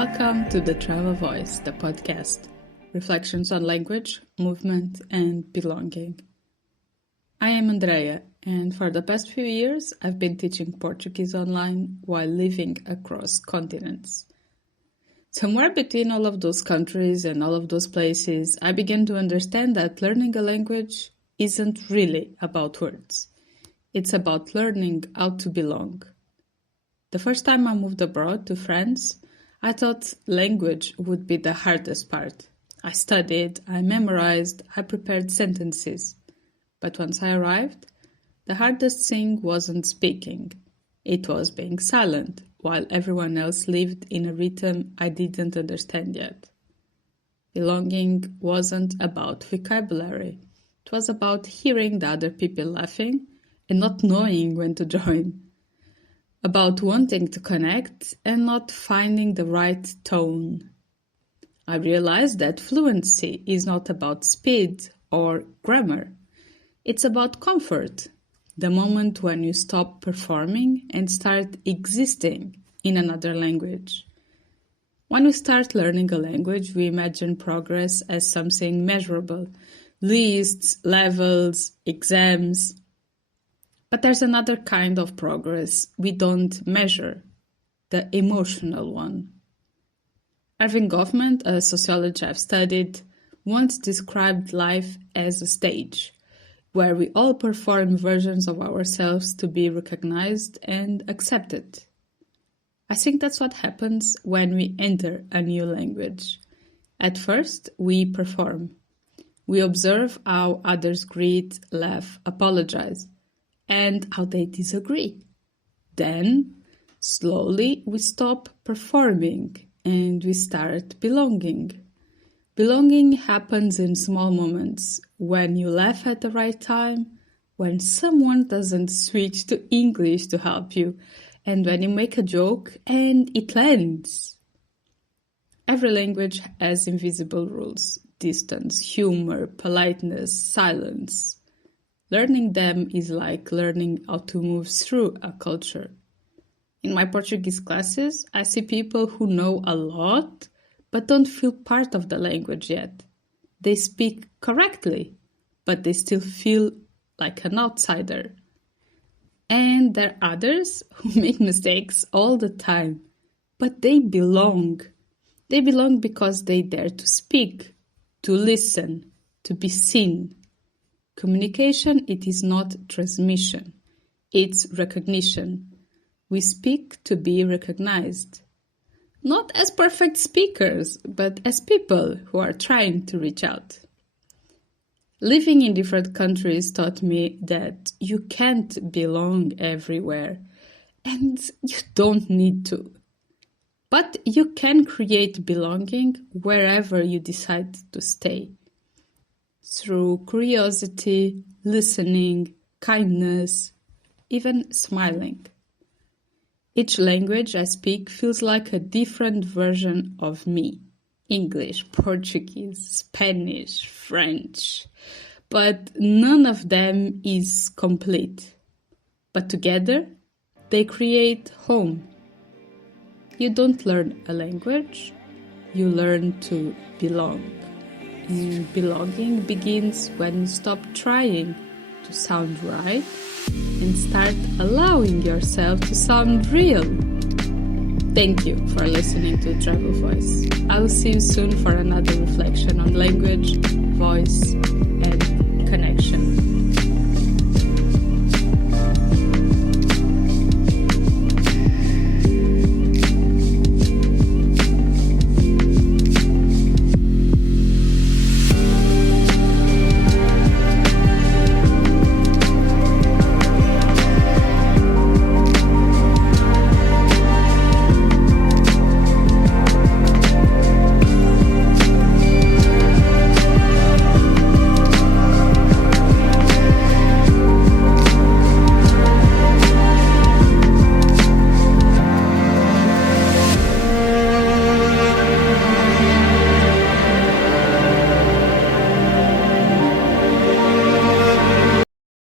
Welcome to the Travel Voice, the podcast, reflections on language, movement, and belonging. I am Andrea, and for the past few years, I've been teaching Portuguese online while living across continents. Somewhere between all of those countries and all of those places, I began to understand that learning a language isn't really about words. It's about learning how to belong. The first time I moved abroad to France, I thought language would be the hardest part. I studied, I memorized, I prepared sentences. But once I arrived, the hardest thing wasn't speaking. It was being silent, while everyone else lived in a rhythm I didn't understand yet. Belonging wasn't about vocabulary. It was about hearing the other people laughing and not knowing when to join. About wanting to connect and not finding the right tone. I realized that fluency is not about speed or grammar. It's about comfort, the moment when you stop performing and start existing in another language. When we start learning a language, we imagine progress as something measurable, lists, levels, exams. But there's another kind of progress we don't measure, the emotional one. Erving Goffman, a sociologist I've studied, once described life as a stage, where we all perform versions of ourselves to be recognized and accepted. I think that's what happens when we enter a new language. At first, we perform. We observe how others greet, laugh, apologize, and how they disagree. Then, slowly, we stop performing and we start belonging. Belonging happens in small moments, when you laugh at the right time, when someone doesn't switch to English to help you, and when you make a joke and it lands. Every language has invisible rules: distance, humor, politeness, silence. Learning them is like learning how to move through a culture. In my Portuguese classes, I see people who know a lot but don't feel part of the language yet. They speak correctly, but they still feel like an outsider. And there are others who make mistakes all the time, but they belong. They belong because they dare to speak, to listen, to be seen. Communication, it is not transmission. It's recognition. We speak to be recognized. Not as perfect speakers, but as people who are trying to reach out. Living in different countries taught me that you can't belong everywhere, and you don't need to. But you can create belonging wherever you decide to stay. Through curiosity, listening, kindness, even smiling. Each language I speak feels like a different version of me. English, Portuguese, Spanish, French. But none of them is complete. But together, they create home. You don't learn a language, you learn to belong. And belonging begins when you stop trying to sound right and start allowing yourself to sound real. Thank you for listening to Travel Voice. I will see you soon for another reflection on language, voice,